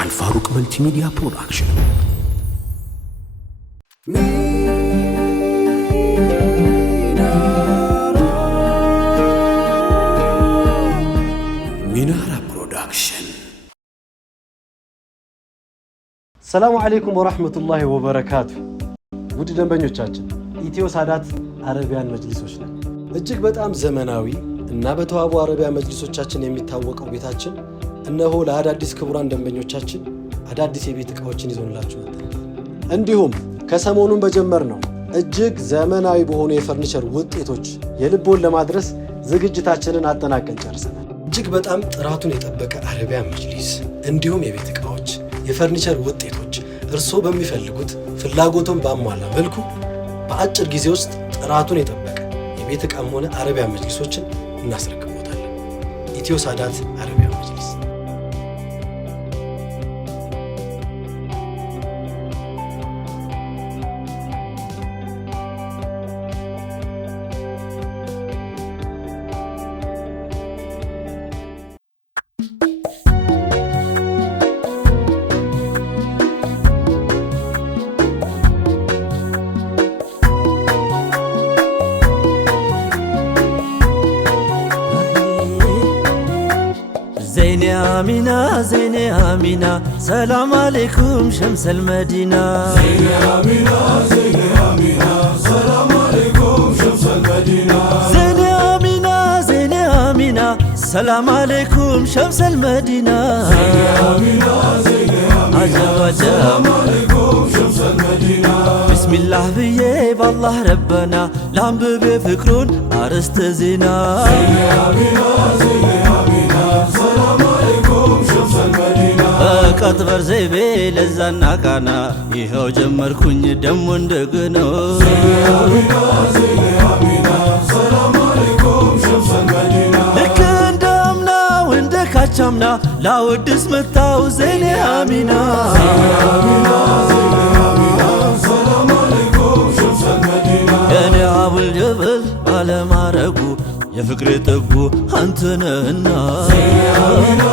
አልፋሩቅ መልቲሚዲያ ፕሮዳክሽን ሚናራ ፕሮዳክሽን። ሰላሙ አለይኩም ወራህመቱላሂ ወበረካቱ። ውድ ደንበኞቻችን ኢትዮ ሳዳት አረቢያን መጅሊሶች ነን። እጅግ በጣም ዘመናዊ እና በተዋቡ አረቢያ መጅሊሶቻችን የሚታወቀው ቤታችን እነሆ ለአዳዲስ ክቡራን ደንበኞቻችን አዳዲስ የቤት ዕቃዎችን ይዞንላችሁ መጥተናል። እንዲሁም ከሰሞኑን በጀመርነው እጅግ ዘመናዊ በሆኑ የፈርኒቸር ውጤቶች የልቦን ለማድረስ ዝግጅታችንን አጠናቀን ጨርሰናል። እጅግ በጣም ጥራቱን የጠበቀ አረቢያን መጅሊስ እንዲሁም የቤት ዕቃዎች፣ የፈርኒቸር ውጤቶች እርስዎ በሚፈልጉት ፍላጎቱን ባሟላ መልኩ በአጭር ጊዜ ውስጥ ጥራቱን የጠበቀ የቤት ዕቃም ሆነ አረቢያን መጅሊሶችን እናስረክቦታለን። ኢትዮ ሳዳት አረቢያን መጅሊስ። زيني آمينة سلام عليكم شمس المدينة. زيني آمينة سلام عليكم شمس المدينة. زيني آمينة سلام عليكم شمس المدينة. زيني آمينة عجب سلام عليكم شمس المدينة. بسم الله بيه بالله ربنا لانبب فكرون أرست زينة. زيني آمينة سلام عليكم شمس المدينة. كتبر زيبي لزانا كانا يهو جمر كوني دم وندقنا. زيني آمينة سلام عليكم شمس المدينة. لكن دمنا وندك هاتشمنا لا ودس متاو زيني آمينة. زيني آمينة سلام عليكم شمس المدينة. يا أبو الجبل على ما رقو يا فكري تبو أنتنا. زيني آمينة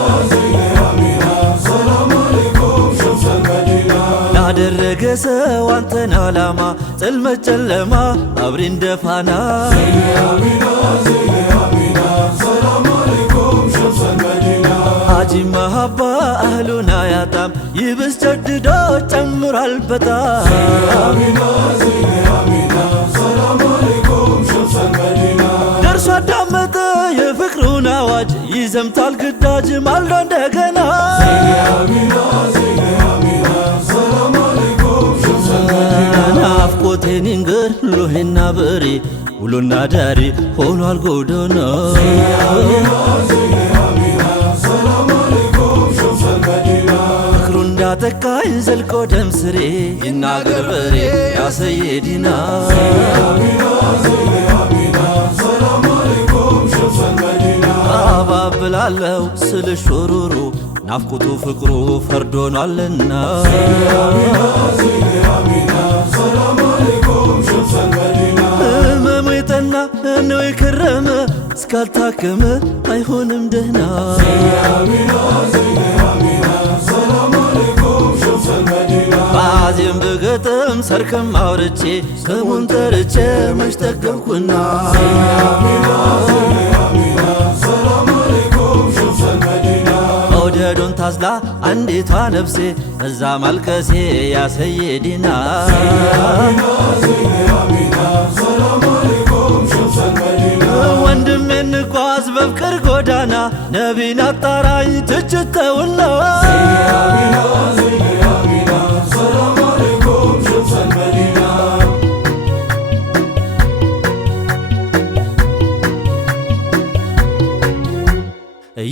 سلام عليكم شمس المدينة. لا درق سوى أنتنا لما تلمة جلما أبرين دفانا. زيني آمينة سلام عليكم شمس المدينة. حاجي محبة أهلنا يا تام يبس جددو تمر البتام. زيني آمينة سلام عليكم شمس المدينة. درس دمت يفكرون واج يزمتال قداج مالدون دقنا. زيني آمينة سلام عليكم شمس المدينة. نافقوتي ننقر لوهنا بري ولونا داري هونو القودونا. زيني آمينة سلام عليكم شمس المدينة. فكرون داتك ينزل قدم سري يناقر بري يا سيدنا. زيني آمينة سلام عليكم شمس المدينة. أباب لالو سل الشرورو نافقوتو فكرو فردون علنا. زيني آمينة سلام عليكم شمس المدينة. مميتنا انو يكرم سكالتاكم ايهونم دهنا. زيني آمينة سلام عليكم شمس المدينة. بعزيم بقتم سركم عورتي سمون ترتي مشتقم كنا. زيني آمينة سلام عليكم شمس المدينة. موددون تازلا عندي تا نفسي الزام الكسي يا سيدنا. زيني آمينة سلام عليكم شمس المدينة. وندم من قواز بفكر قدانا نبينا الطراي تجتونا. زيني آمينة سلام عليكم شمس المدينة.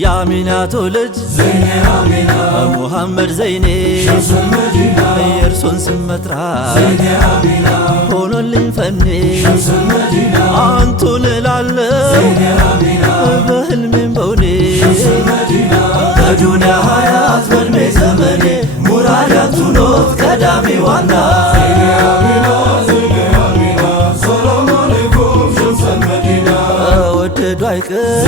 يا مينا تولج زيني آمينة محمد زيني شمس المدينة. يرسون سمترا زيني آمينة هونو اللي فني شمس المدينة. انتو للعلم زيني آمينة بهل من بوني. شمس المدينة. بدون حياة برمي زمني مرادات نوت قدامي وانا. زيني آمينة سلام عليكم شمس المدينة. ከወደዱ አይቀር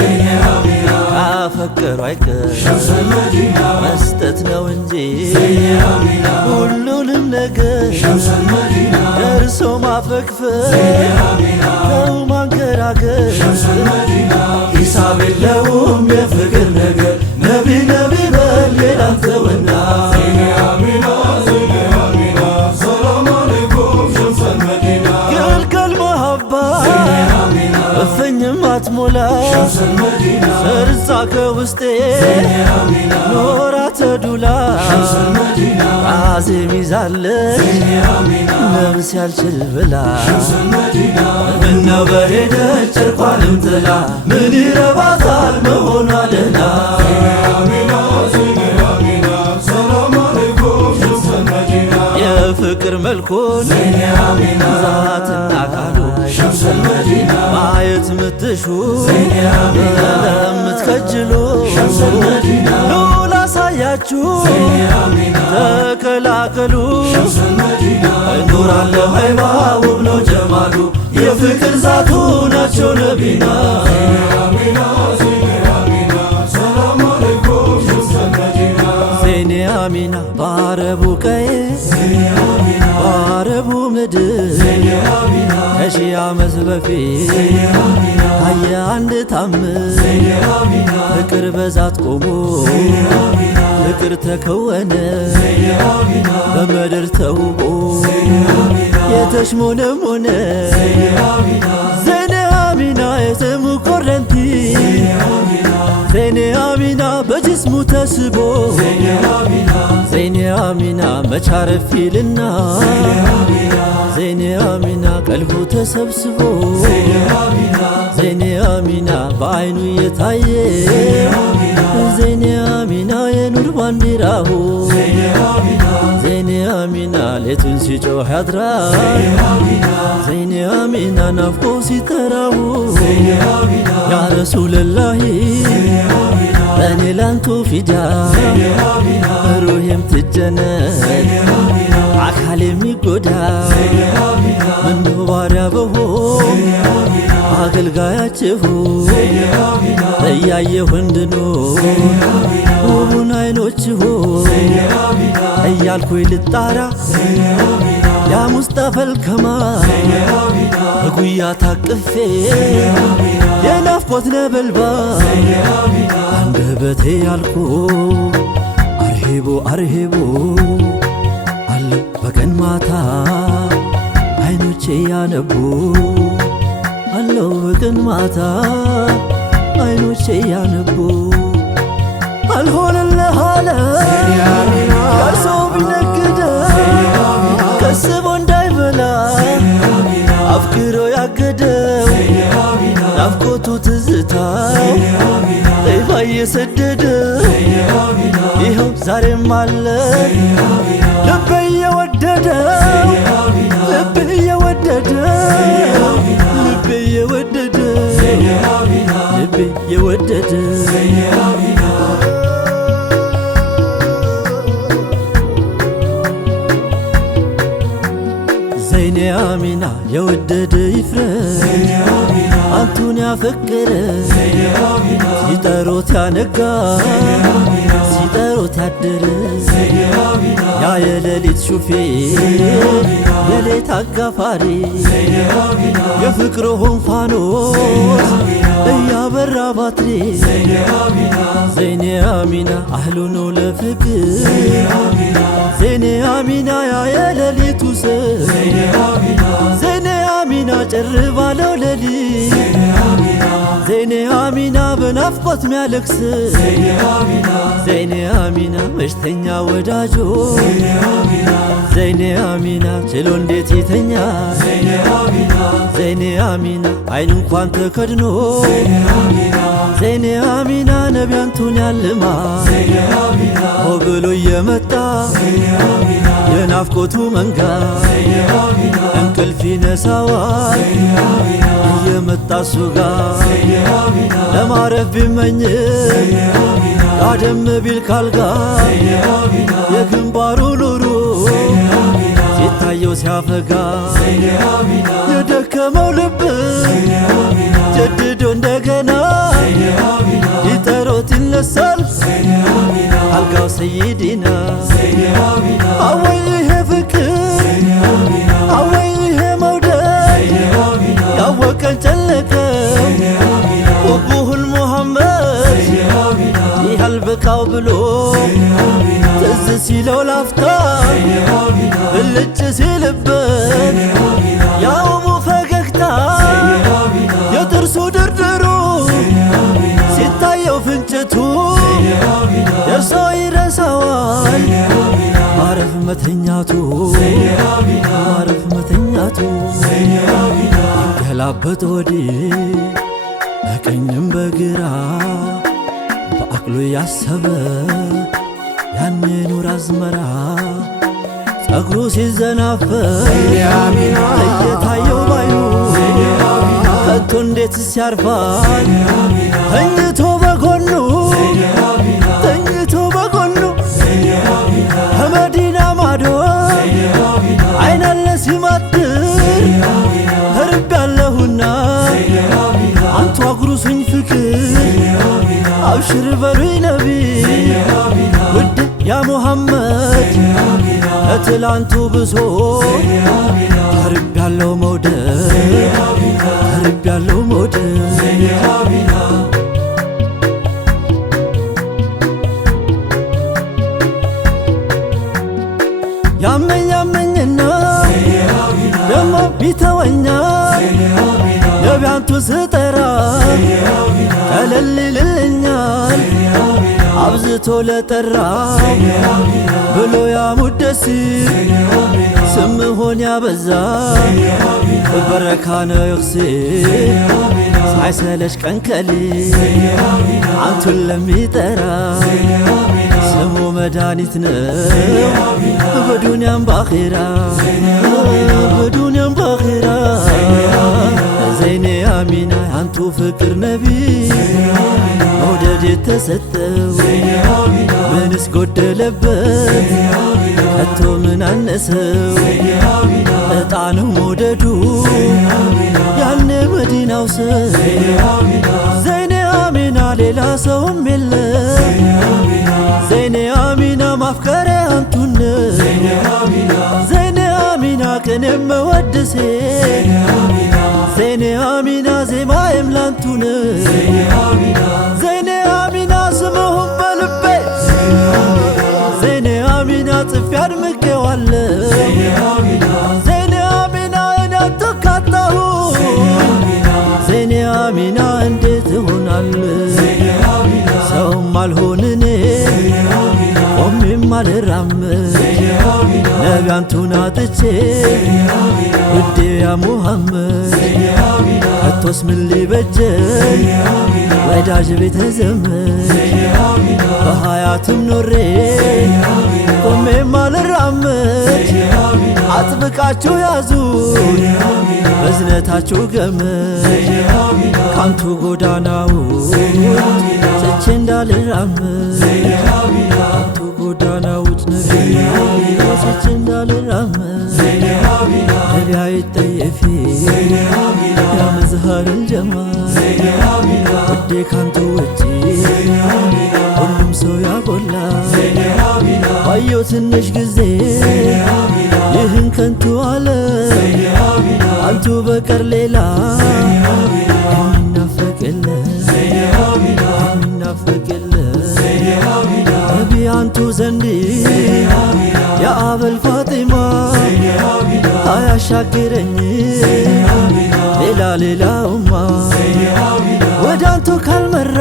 ካፈቀሩ አይቀር መስጠት ነው እንጂ ሁሉንም ነገር ደርሶ ማፈግፈግ ነው ማንገራገር ሂሳብ የለውም የፍቅር ነገር ነቢ ነቢ በል ሌላን ተወና ግልገል መሃባ እፍኝም አትሞላ ሰርጻ ከውስጤ ኖራ ተዱላ ራሴ ሚዛለች ነብስ ያልችል ብላ ምነው በሄደች ጨርቋንም ጥላ ምን ይረባታል መሆኗ ደህና የፍቅር መልኩን ዛትና ቃሉ ማየት ምትሹ ለምትከጅሉ ኑ ላሳያችሁ ተከላከሉ እኖራለሁ ሀይባ ውብ ነው ጀማሉ የፍቅር ዛቱ ናቸው ነቢና ዜኔ አሚና በአረቡ ቀዬ በአረቡ ምድር ከሺህ ዓመት በፊት ታየ አንድ ታምር ፍቅር በዛት ቆሞ ፍቅር ተከወነ በምድር ተውቦ የተሽሞነሞነ ዜኔ አሚና የስሙ ኮረንቲ ዜኔ አሚና በጅስሙ ተስቦ ዜኔ አሚና መቻረፊልና ዜኔ አሚና ቀልቡ ተሰብስቦ ዜኔ አሚና በአይኑ የታየ ዜኔ አሚና የኑር ባንዲራሁ ዜኔ አሚና ሌቱን ሲጮህ ያድራል ዜኔ አሚና ናፍቆ ሲጠራሁ ያ ረሱለላሂ እኔ ላንቱ ፊዳ ሩሄም ትጀነን አካል የሚጎዳ ምነው ባሪያ በሆን አገልጋያችሁ እያየሁ እንድኖር ውቡን አይኖችሁ እያልኩኝ ልጣራ ያ ሙስጠፈል ከማል በጉያ ታቅፌ የናፍቆት ነበልባል አንደበቴ ያልኩ አርሂቡ አርሂቡ አለው በቀን ማታ አይኖቼ ያነቡ አለው በቀን ማታ አይኖቼ ያነቡ አልሆነልህ አለ ቀርሶ ቢነግደ ከስቦ እንዳይበላ አፍቅሮ ያገደው ናፍቆቱ ትዝታው ጠይፋ እየሰደደው ይኸው ዛሬም አለ ልቤ እየወደደው ልቤ እየወደደው ልቤ እየወደደው ልቤ እየወደደው ዜኔ አሚና የወደደ ይፍረድ አንቱን ያፈቀረ ሲጠሩት ያነጋ ሲጠሩት ያደረ ያ የሌሊት ሹፌር የሌት አጋፋሪ የፍቅር ሆንፋኖስ እያበራ ባትሪ ዜኔ አሚና አህሉ ነው ለፍቅር ዜኔ አሚና ያ የሌሊቱ ሰው ዜኔ አሚና ጭር ባለው ሌሊት ዜኔ አሚና በናፍቆት ሚያለቅስ ዜኔ አሚና መሽተኛ ወዳጆ ዜኔ አሚና ችሎ እንዴት ይተኛ ዜኔ አሚና አይን እንኳን ተከድኖ ዜኔ አሚና ነቢያንቱን ያልማ ሆ ብሎ እየመጣ የናፍቆቱ መንጋ እንቅልፍ ይነሳዋል እየመጣ እሱ ጋር ለማረፍ ቢመኝ ጋደም ቢል ካልጋ የግንባሩ ኑሩ ሲታየው ሲያፈጋ የደከመው ልብ ጀድዶ እንደገና ሰይዲና ዘይኔ አሚና አወይ ይሄ ፍቅር ዘይኔ አሚና አወይ ይሄ መውደድ ዘይኔ አሚና ያወቀን ጨነቀው ዘይኔ አሚና ውቡሁል ሙሐመድ ዘይኔ አሚና ይሃል በቃው ብሎ ዘይኔ አሚና ትዝ ሲለው ላፍታ ዘይኔ አሚና ብልጭ ሲልበት ዘይኔ አሚና ያውሙ ፈገግታ ዘይኔ አሚና የጥርሱ ድርድሩ ዘይኔ አሚና ሲታየው ፍንጭቱ ዘይኔ አሚና ደርሶ ይረሳዋል ዘይኔ አሚና ማረፍ መተኛቱ ዘይኔ አሚና ማረፍ መተኛቱ ዘይኔ አሚና ገላበጥ ወዲህ በቀኝም በግራ በአቅሉ ያሰበ ያኔ ኑር አዝመራ ጸጉሩ ሲዘናፈር እየታየው ባዩ ከቶ እንዴት ሲያርፋል ተኝቶ በጎኑ ተኝቶ በጎኑ ከመዲና ማዶ አይናለ ሲማትር ህርብ ያለሁና አንቱ አጉሩሱኝ ፍቅር አብሽር በሉኝ ነቢ ውድ ያ ሙሐመድ ከትላንቱ ብሶ ህርብ ያለው መውደድ ህርብ ያለው መውደድ ያመኝ ያመኝና ደሞ ቢተወኛ ነቢያንቱ ስጠራ ቀለል ይልልኛል አብዝቶ ለጠራ ብሎ ያ ሙደሲር ስምሆን ያበዛ በረካ ነው ይኽሴ ሳይሰለች ቀንከሌ አንቱን ለሚጠራ ስሙ መድኃኒት ነው በዱንያም በአኺራ በዱንያም በአኺራ ዘይኔ አሚና አንቱ ፍቅር ነቢ መውደድ የተሰጠው ምንስ ጎደለበት ከቶ ምን አነሰው እጣነው መውደዱ ያኔ መዲናው ሰው ዘይኔ አሚና ሌላ ሰውም የለ ዘይኔ አሚና ማፍቀሬ አንቱን ዘይኔ አሚና ቅኔ መወድሴ ዘይኔ አሚና ዜማዬም ላንቱን ዘይኔ አሚና ስምሁም በልቤ ዘይኔ አሚና ጽፌ አድምቄዋለሁ ዘይኔ አሚና እኔ አትካታሁ ዘይኔ አሚና እንዴት እሆናለሁ ሰውም አልሆንኔ ቆሜም አልራመድ ነቢያንቱን አጥቼ ውዴ ያ ሙሐመድ ከቶስ ምን ሊበጀኝ ወዳጅ ቤተ ዘመድ በሀያትም ኖሬ ቆሜም አልራመድ አጥብቃችሁ ያዙኝ በዝነታችሁ ገመድ ካንቱ ጎዳናዎች ትቼ እንዳልራመድ ካንቱ ጎዳናዎች ነቢ ትቼ እንዳልራመድ ነቢ አይጠየፊ ያ መዝሃረል ጀማል ውዴ ካንቱ ውጪ ሁሉም ሰው ያጎላ ባየው ትንሽ ጊዜ ይህን ከንቱ አለ አንቱ በቀር ሌላ የሚናፈቅ የለ የሚናፈቅ የለ ነቢ አንቱ ዘንድ የአበል ፋጢማ አያሻግረኝ ሌላ ሌላውማ ወደ አንቱ ካልመራ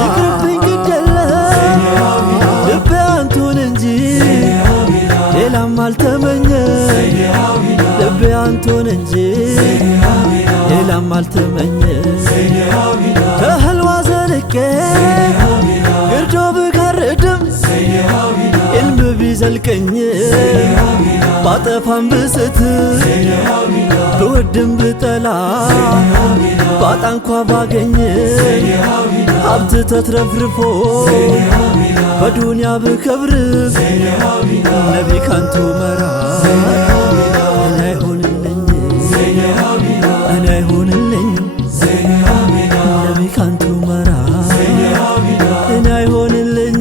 ይቅርብኝ ግደለ ልቤ አንቱን እንጂ ሌላም አልተመኘ ልቤ አንቱን እንጂ ሌላም አልተመኘ ከህልዋ ዘልቄ ግርዶ ብጋርድም ኢልም ቢዘልቀኝ ባጠፋም ብስት ብወድም ብጠላ ባጣ እንኳ ባገኝ ሀብት ተትረፍርፎ በዱንያ ብከብር ነቢ ካንቱ መራ እኔ አይሆንልኝ እኔ አይሆንልኝ ነቢ ካንቱ መራ እኔ አይሆንልኝ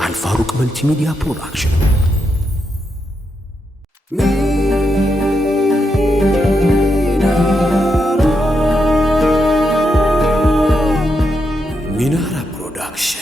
አልፋሩቅ መልቲሚዲያ ፕሮዳክሽን ሚናራ ፕሮዳክሽን